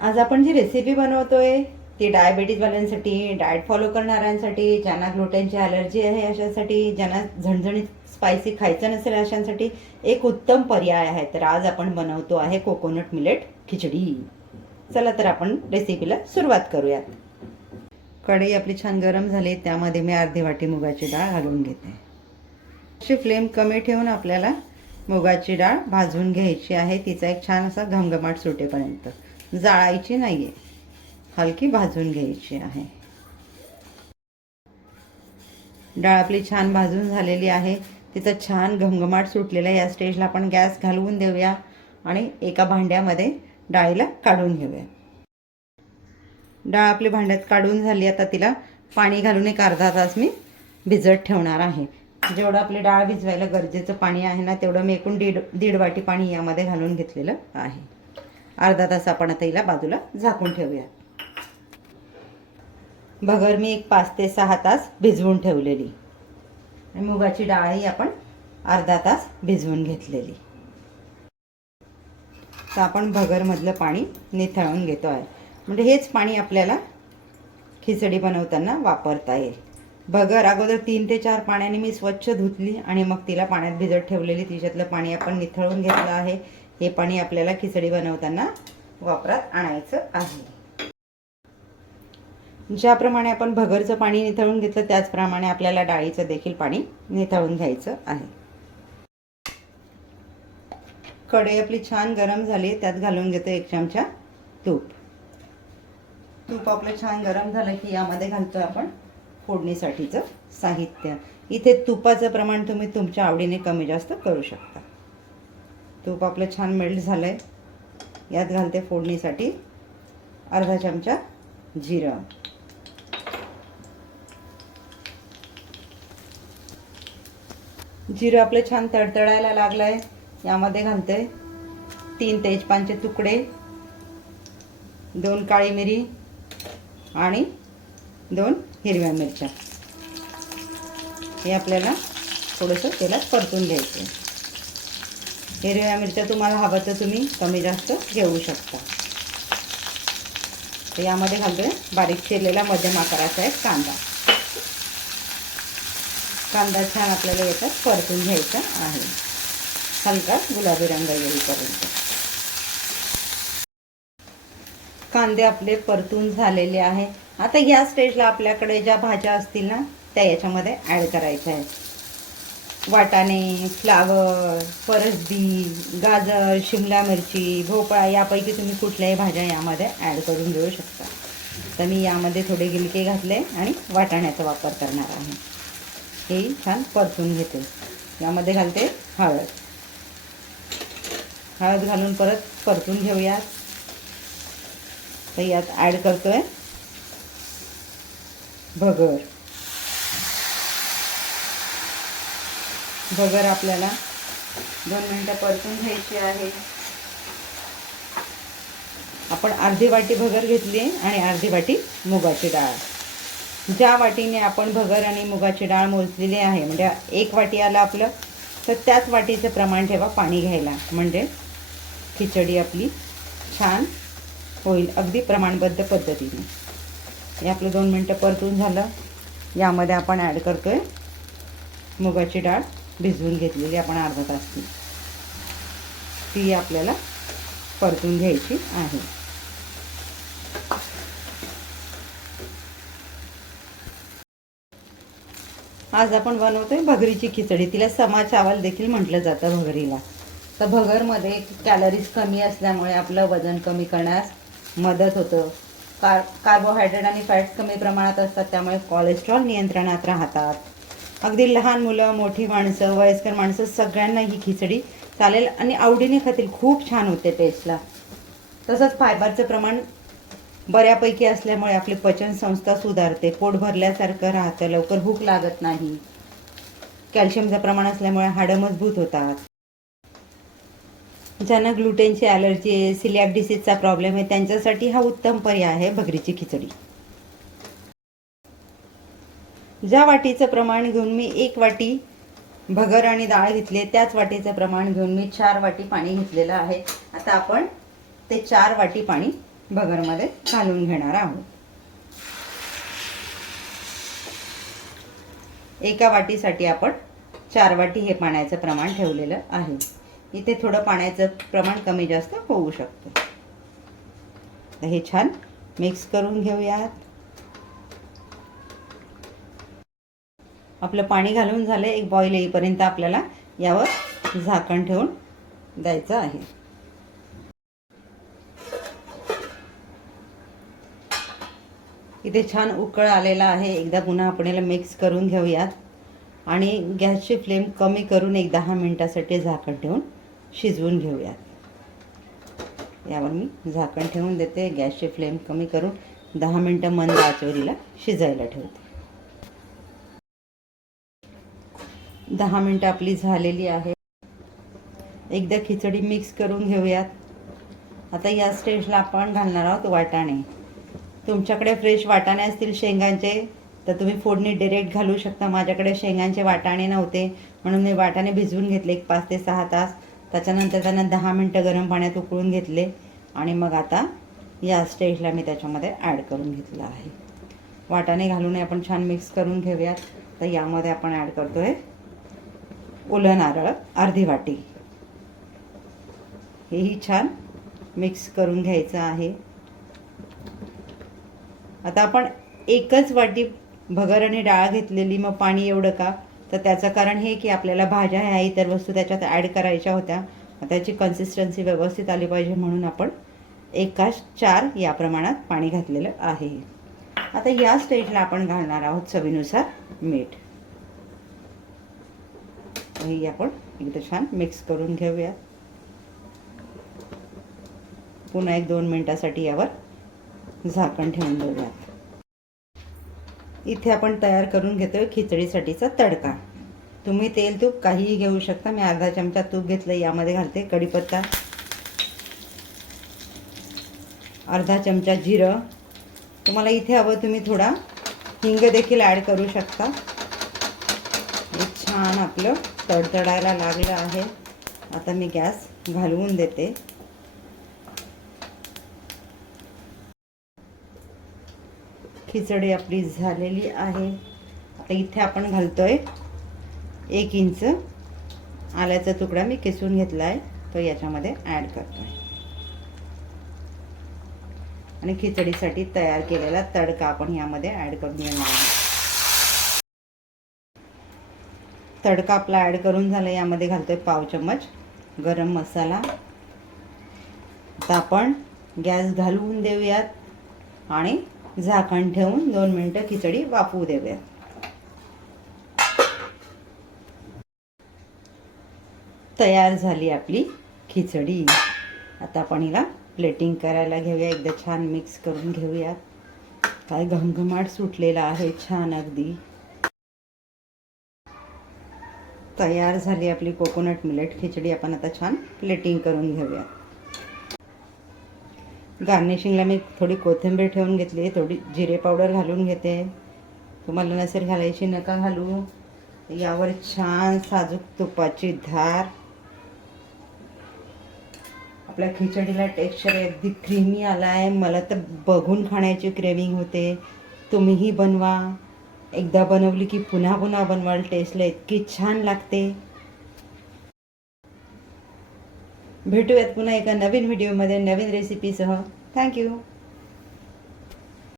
आज आपण जी रेसिपी बनवतोय ती डायबिटीजवाल्यांसाठी, डाएट फॉलो करणाऱ्यांसाठी, ज्यांना ग्लुटेनची ॲलर्जी आहे अशांसाठी, ज्यांना झणझणीत स्पायसी खायचं नसेल अशांसाठी एक उत्तम पर्याय आहे. तर आज आपण बनवतो आहे कोकोनट मिलेट खिचडी. चला तर आपण रेसिपीला सुरुवात करूयात. कढई आपली छान गरम झाली, त्यामध्ये मी अर्धी वाटी मुगाची डाळ घालून घेते. अशी फ्लेम कमी ठेवून आपल्याला मुगाची डाळ भाजून घ्यायची आहे. तिचा एक छान असा घमघमाट सुटेपर्यंत, जाळायची नाहीये, हलकी भाजून घ्यायची आहे. डाळ आपली छान भाजून झालेली आहे, तिचा छान घमघमाट सुटलेला आहे. या स्टेजला आपण गॅस घालवून देऊया आणि एका भांड्यामध्ये डाळीला काढून घेऊया. डाळ आपली भांड्यात काढून झाली. आता तिला पाणी घालून एक अर्धा तास मी भिजत ठेवणार आहे. जेवढं आपली डाळ भिजवायला गरजेचं पाणी आहे ना, तेवढं मी एकूण दीड वाटी पाणी यामध्ये घालून घेतलेलं आहे. अर्धा तास आपण आता हिला बाजूला झाकून ठेवूया. भगर मी एक 5 ते 6 तास भिजवून ठेवलेली आणि मुगाची डाळही आपण अर्धा तास भिजवून घेतलेली. तर आपण भगरमधलं पाणी निथळून घेतो आहे, म्हणजे हेच पाणी आपल्याला खिचडी बनवताना वापरता येईल. भगर अगोदर 3 ते 4 पाण्याने मी स्वच्छ धुतली आणि मग तिला पाण्यात भिजत ठेवलेली. तिच्यातलं पाणी आपण निथळून घेतलं आहे. हे पाणी आपल्याला खिचडी बनवताना वापरात आणायचं आहे. ज्याप्रमाणे आपण भगरचं पाणी निथळून घेतलं त्याचप्रमाणे आपल्याला डाळीचं देखील पाणी निथळून घ्यायचं आहे. कढई आपली छान गरम झाली, त्यात घालून घेतो 1 चमचा तूप. तूप आपलं छान गरम झालं की यामध्ये घालतो आपण फोडणीसाठीचं साहित्य. इथे तुपाचं प्रमाण तुम्ही तुमच्या आवडीने कमी जास्त करू शकता. तूप आपलं छान मेल्ट झालंय, यात घालते फोडणीसाठी अर्धा चमचा जिरं, जिरं आपलं छान तडतडायला लागलंय. यामध्ये घालते 3 तेजपानचे तुकडे, 2 काळी मिरी आणि 2 हिरव्या मिरच्या. हे आपल्याला थोडंसं तेलात परतून घ्यायचं. हिरव्या मिरच्या तुम्हाला हवं तर तुम्ही कमी जास्त घेऊ शकता. तर यामध्ये घालतोय बारीक चिरलेला मध्यम आकाराचा एक कांदा. कांदा छान आपल्याला याच्यात परतून घ्यायचा आहे, हलका गुलाबी रंग येईपर्यंत. कांदे आपले परतून झालेले आहे. आता या स्टेजला आपल्याकडे ज्या भाज्या असतील ना त्या याच्यामध्ये ॲड करायच्या आहेत. वाटाणे, फ्लावर, परसबी, गाजर, शिमला मिरची, भोपळा यापैकी तुम्ही कुठल्याही भाज्या यामध्ये ॲड करून घेऊ शकता. तर मी यामध्ये थोडे गिलके घातले आणि वाटाण्याचा वापर करणार आहे. हे छान परतून घेते. यामध्ये घालते हळद. हळद घालून परत परतून घेऊयात. तर यात ॲड करतोय भगर. भगर आपल्याला 2 मिनिटं परतून घ्यायची आहे. आपण अर्धी वाटी भगर घेतली आणि अर्धी वाटी मुगाची डाळ. ज्या वाटीने आपण भगर आणि मुगाची डाळ मोजलेली आहे, म्हणजे 1 वाटी आलं आपलं, तर त्याच वाटीचं प्रमाण ठेवा पाणी घ्यायला, म्हणजे खिचडी आपली छान होईल अगदी प्रमाणबद्ध पद्धतीने. हे आपलं 2 मिनिटं परतून झालं. यामध्ये आपण ॲड करतोय मुगाची डाळ भिजवून घेतलेली आपण अर्धा तास. ती आपल्याला परतून घ्यायची आहे. आज आपण बनवतोय भगरीची खिचडी. तिला समा चावल देखील म्हटलं जातं भगरीला. तर भगरमध्ये कॅलरीज कमी असल्यामुळे आपलं वजन कमी करण्यास मदत होतं. कार्बोहायड्रेट आणि फॅट्स कमी प्रमाणात असतात, त्यामुळे कोलेस्ट्रॉल नियंत्रणात राहतात. अगदी लहान मुलं, मोठी माणसं, वयस्कर माणसं सगळ्यांना ही खिचडी चालेल आणि आवडीने खातील. खूप छान होते टेस्टला. तसंच फायबरचं प्रमाण बऱ्यापैकी असल्यामुळे आपली पचनसंस्था सुधारते, पोट भरल्यासारखं राहतं, लवकर भूक लागत नाही. कॅल्शियमचं प्रमाण असल्यामुळे हाडं मजबूत होतात. ज्यांना ग्लुटेनची ॲलर्जी आहे, सिलियाक डिसीजचा प्रॉब्लेम आहे, त्यांच्यासाठी हा उत्तम पर्याय आहे भगरीची खिचडी. ज्या वाटीचं प्रमाण घेऊन मी 1 वाटी भगर आणि डाळ घेतली, त्याच वाटीचं प्रमाण घेऊन मी 4 वाटी पाणी घेतलेलं आहे. आता आपण ते 4 वाटी पाणी भगरमध्ये घालून घेणार आहोत. एका वाटीसाठी आपण 4 वाटी हे पाण्याचं प्रमाण ठेवलेलं आहे. इथे थोडं पाण्याचं प्रमाण कमी जास्त होऊ शकतं. तर हे छान मिक्स करून घेऊयात. आपलं पाणी घालून झालं. एक बॉईल येईपर्यंत आपल्याला यावर झाकण ठेवून द्यायचं आहे. इथे छान उकळ आलेला आहे. एकदा पुन्हा आपण याला मिक्स करून घेऊयात आणि गॅसची फ्लेम कमी करून एक 10 मिनिटासाठी झाकण ठेवून शिजवून घेऊयात. यावर मी झाकण ठेवून देते. गॅसची फ्लेम कमी करून 10 मिनिटं मंद आचेवरीला शिजायला ठेवते. 10 मिनिटं आपली झालेली आहे. एकदा खिचडी मिक्स करून घेऊयात. आता या स्टेजला आपण घालणार आहोत वाटाणे. तुमच्याकडे फ्रेश वाटाणे असतील शेंगांचे तर तुम्ही फोडणी डायरेक्ट घालू शकता. माझ्याकडे शेंगांचे वाटाणे नव्हते म्हणून मी वाटाणे भिजवून घेतले 5 ते 6 तास. त्याच्यानंतर त्यांना 10 मिनिटं गरम पाण्यात उकळून घेतले आणि मग आता या स्टेजला मी त्याच्यामध्ये ॲड करून घेतलं आहे. वाटाणे घालून आपण छान मिक्स करून घेऊयात. तर यामध्ये आपण ॲड करतोय ओलं नारळ अर्धी वाटी. हेही छान मिक्स करून घ्यायचं आहे. आता आपण एकच वाटी भगर आणि डाळ घेतलेली, मग पाणी एवढं का? तर त्याचं कारण हे की आपल्याला भाज्या ह्या इतर वस्तू त्याच्यात ॲड करायच्या होत्या. त्याची कन्सिस्टन्सी व्यवस्थित आली पाहिजे म्हणून आपण 1:4 या प्रमाणात पाणी घातलेलं आहे. आता या स्टेजला आपण घालणार आहोत चवीनुसार मीठ. हे आपण एकदा छान मिक्स करून घेऊया. पुन्हा 1-2 मिनिटासाठी यावर झाकण ठेवून देऊयात. इथे आपण तयार करून घेतोय खिचडीसाठीचा तडका. तुम्ही तेल तूप काहीही घेऊ शकता. मी अर्धा चमचा तूप घेतलं. यामध्ये घालते कढीपत्ता, अर्धा चमचा जिरं. तुम्हाला इथे हवं तुम्ही थोडा हिंग देखील ॲड करू शकता. हे छान आपलं तडतडायला लागलं आहे. आता मी गॅस घालवून देते. खिचडी आपली झालेली आहे. आता इथे आपण घालतोय 1 इंच आल्याचा तुकडा मी किसून घेतला आहे, तो याच्यामध्ये ॲड करतोय आणि खिचडीसाठी तयार केलेला तडका आपण यामध्ये ॲड करून घेणार आहोत. तडका आपला ॲड करून झाला. यामध्ये घालतोय पाव चमच गरम मसाला. आता आपण गॅस घालवून देऊयात आणि झाकण ठेवून 2 मिनिटं खिचडी वाफवू देऊयात. तयार झाली आपली खिचडी. आता आपण हिला प्लेटिंग करायला घेऊया. एकदा छान मिक्स करून घेऊया. काय घमघमाट सुटलेला आहे छान अगदी. तयार झाली आपली कोकोनट मिलेट खिचडी. आपण आता छान प्लेटिंग करून घेऊया. गार्निशिंगला मी थोडी कोथिंबीर ठेवून घेतली. थोडी जिरे पावडर घालून घेते. तुम्हाला नसेल घालायची नका घालू. यावर छान साजूक तुपाची धार. आपल्या खिचडीला टेक्स्चर अगदी क्रीमी आला आहे. मला तर बघून खाण्याची क्रेविंग होते. तुम्हीही बनवा. एकदा बनवली की पुन्हा पुन्हा बनवाल. टेस्टला इतकी छान लागते. भेटूयात पुन्हा एका नवीन व्हिडिओमध्ये नवीन रेसिपीसह. थँक्यू.